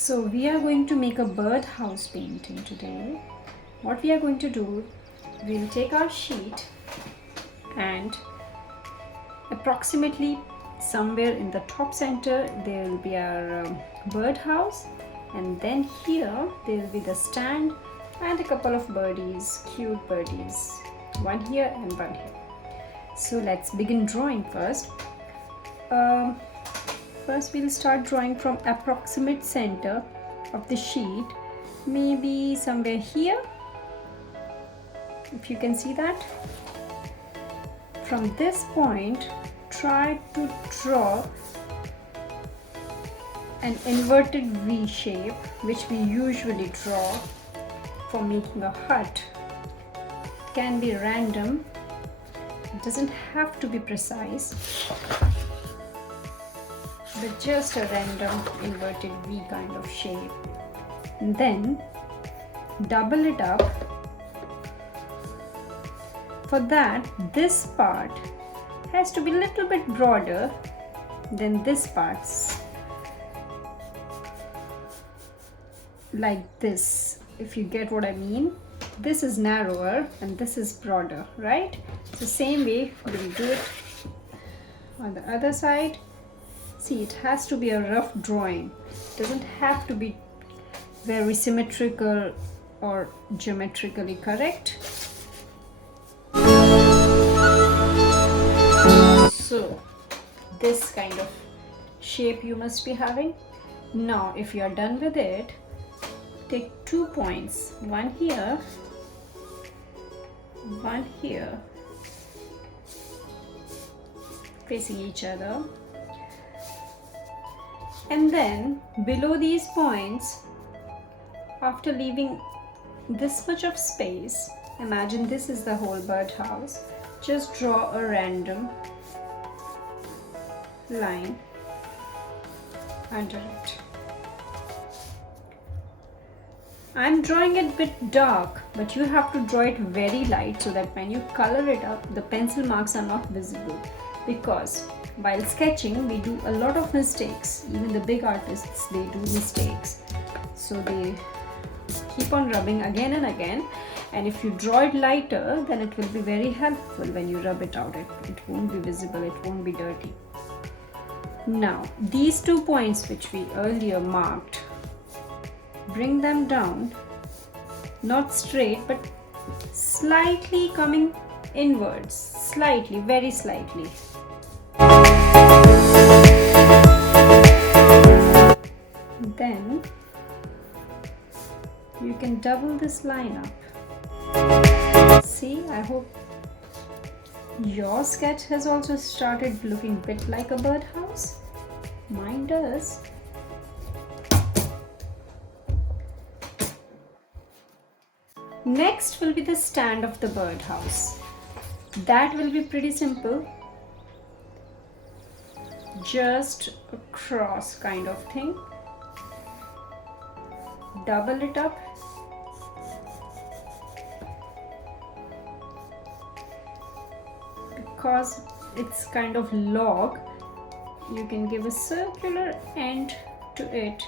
So we are going to make a birdhouse painting today. What we are going to do, we'll take our sheet and approximately somewhere in the top center there will be our birdhouse, and then here there will be the stand and a couple of birdies, cute birdies, one here and one here. So let's begin drawing first. First we'll start drawing from approximate center of the sheet, maybe somewhere here, if you can see that. From this point, try to draw an inverted V shape, which we usually draw for making a hut. It can be random, it doesn't have to be precise, but just a random inverted V kind of shape. And then double it up. For that, this part has to be a little bit broader than this part's, like this, if you get what I mean. This is narrower and this is broader, right? So same way we'll do it on the other side. See, it has to be a rough drawing. It doesn't have to be very symmetrical or geometrically correct. So this kind of shape you must be having. Now if you are done with it, take 2 points, one here, one here, facing each other. And then below these points, after leaving this much of space, imagine this is the whole birdhouse, just draw a random line under it. I'm drawing it a bit dark, but you have to draw it very light so that when you color it up, the pencil marks are not visible, because while sketching we do a lot of mistakes. Even the big artists, they do mistakes, so they keep on rubbing again and again, and if you draw it lighter, then it will be very helpful when you rub it out. It won't be visible, it won't be dirty. Now these 2 points which we earlier marked, bring them down, not straight but slightly coming inwards, slightly, very slightly. Then you can double this line up. See, I hope your sketch has also started looking a bit like a birdhouse. Mine does. Next will be the stand of the birdhouse. That will be pretty simple. Just a cross kind of thing. Double it up. Because it's kind of log, you can give a circular end to it.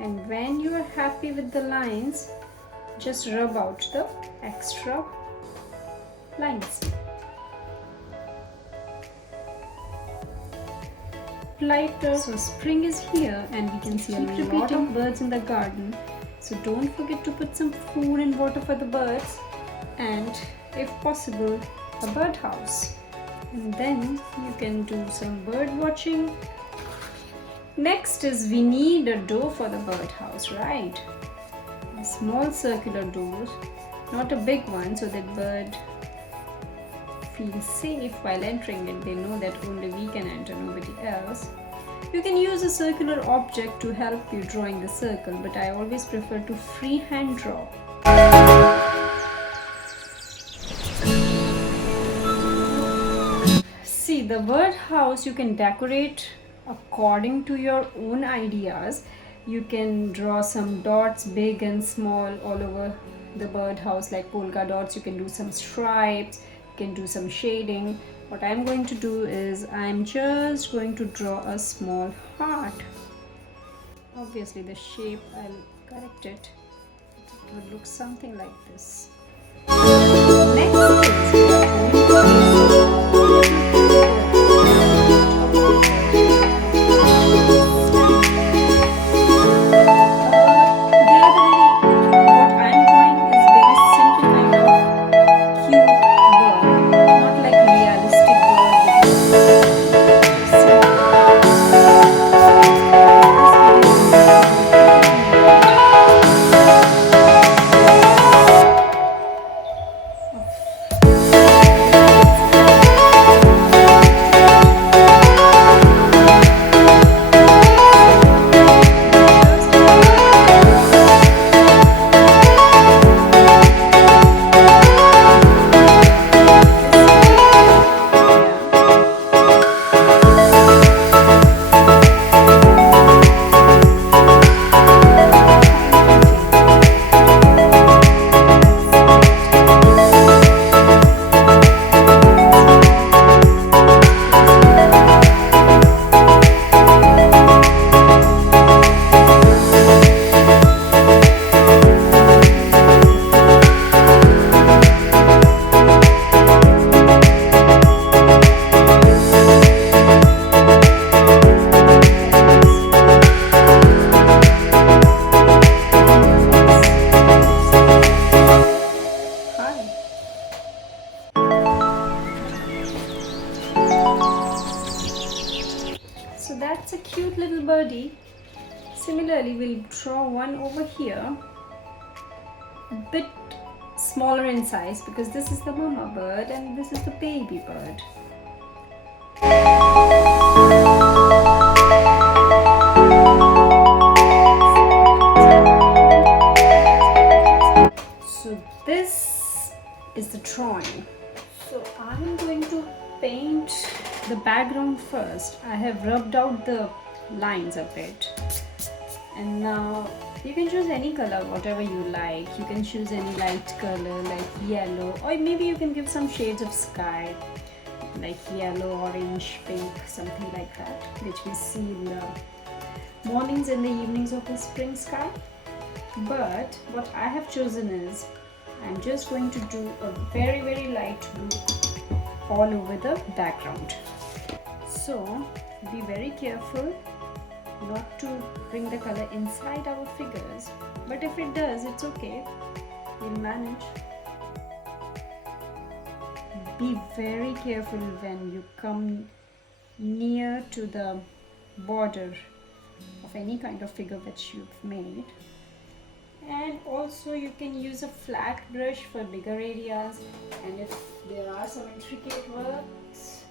And when you are happy with the lines, just rub out the extra lines. Lighter. So spring is here and we can see a lot of birds in the garden. So don't forget to put some food and water for the birds, and if possible, a birdhouse. And then you can do some bird watching. Next is we need a door for the birdhouse, right? A small circular door, not a big one, so that bird feels safe while entering it. They know that only we can enter, nobody else. You can use a circular object to help you drawing the circle, but I always prefer to freehand draw. See, the birdhouse you can decorate according to your own ideas. You can draw some dots, big and small, all over the birdhouse, like polka dots. You can do some stripes, you can do some shading. What I'm going to do is I'm just going to draw a small heart. Obviously the shape I'll correct it. It would look something like this. Next is we are going what I'm drawing is very simple kind of cute bird, not like realistic So that's a cute little birdie. Similarly, we'll draw one over here, a bit smaller in size because this is the mama bird and this is the baby bird. So this is the drawing. So I'm going to paint the background first. I have rubbed out the lines a bit, and now you can choose any color, whatever you like. You can choose any light color like yellow, or maybe you can give some shades of sky like yellow, orange, pink, something like that, which we see in the mornings and the evenings of the spring sky. But what I have chosen is I'm just going to do a very light blue all over the background. So be very careful not to bring the color inside our figures, but if it does, it's okay, we'll manage. Be very careful when you come near to the border of any kind of figure which you've made. And also you can use a flat brush for bigger areas, and if there are some intricate works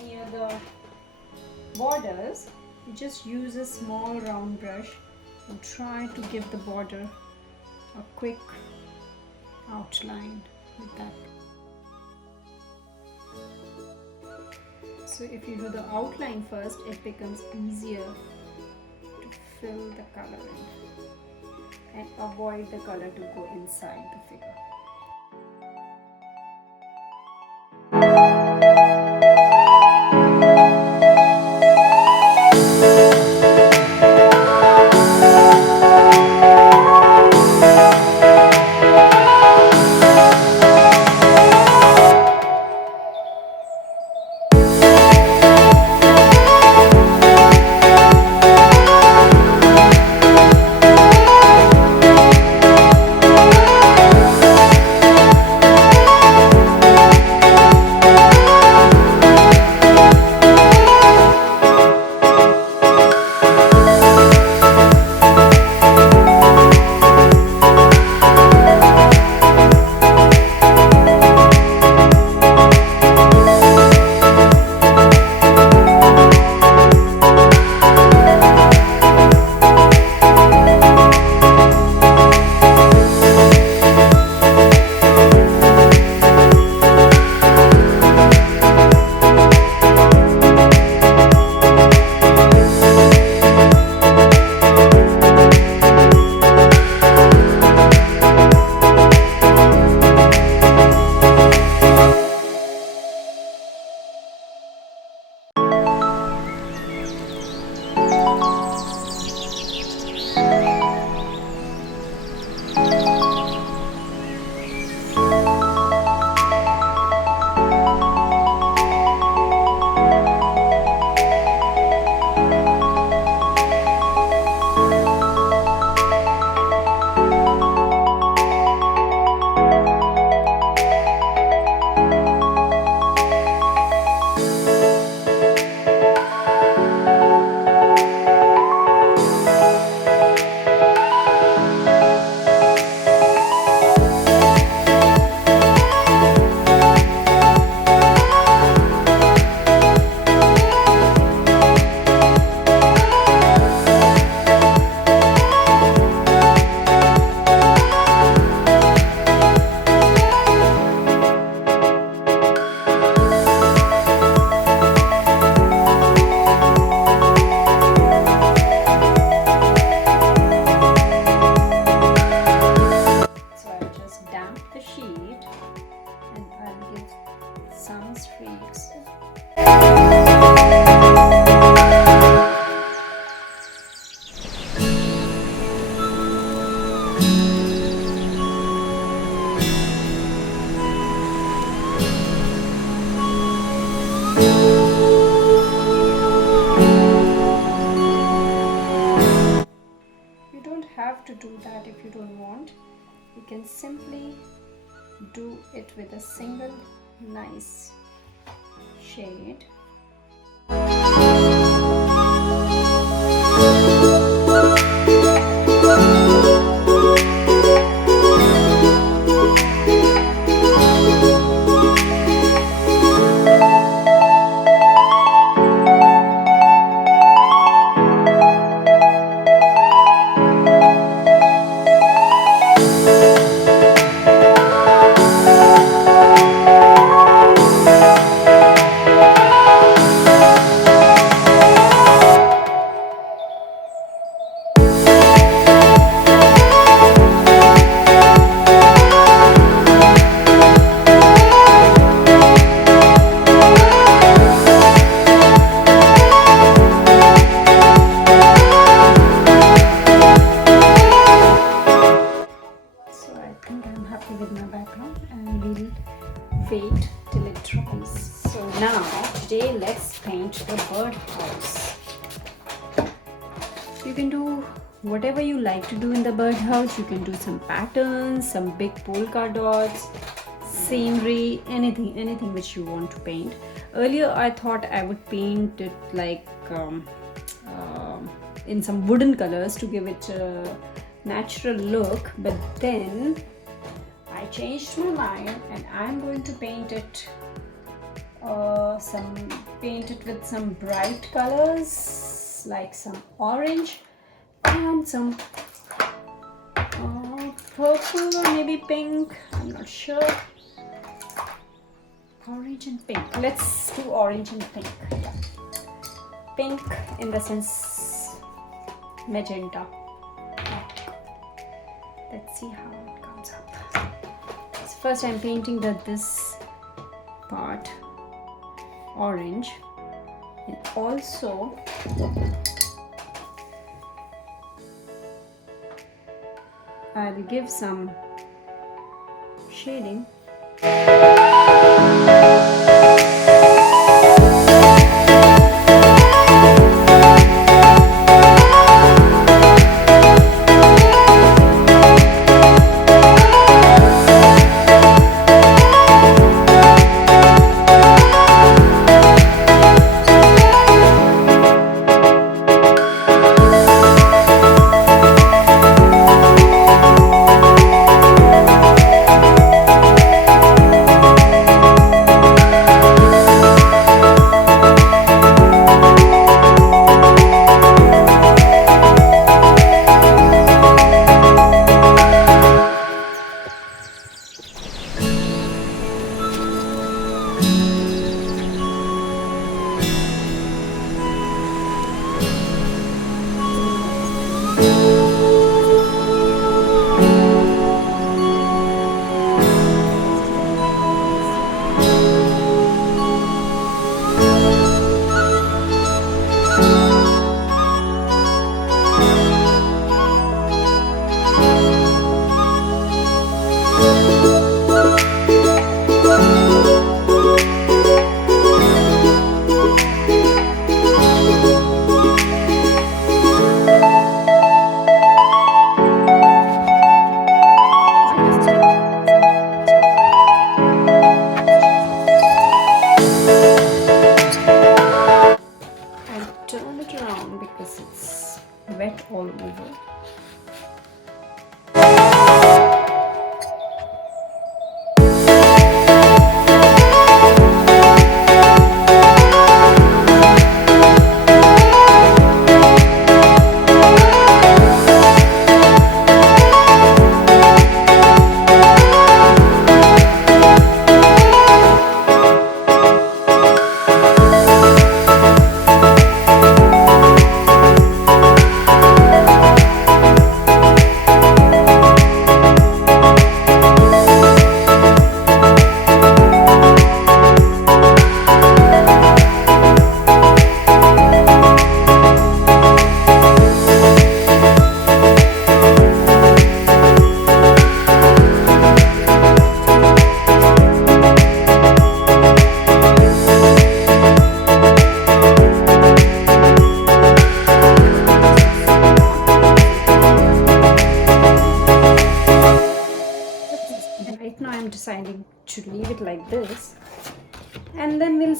near the borders, you just use a small round brush and try to give the border a quick outline with that. So if you do the outline first, it becomes easier to fill the color in and avoid the color to go inside the figure. want, you can simply do it with a single nice shade. With my background, and we'll wait till it dries. So now today let's paint the birdhouse. You can do whatever you like to do in the birdhouse. You can do some patterns, some big polka dots, scenery, anything which you want to paint. Earlier I thought I would paint it like in some wooden colors to give it a natural look, but then I changed my mind and I'm going to paint it with some bright colors like some orange and some purple or maybe pink, I'm not sure. Orange and pink. Let's do orange and pink. Yeah. Pink in the sense magenta. Let's see how it comes up. First I'm painting this part orange, and also I'll give some shading. Because it's wet all over.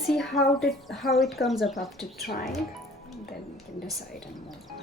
see how it comes up after trying, then we can decide and move on.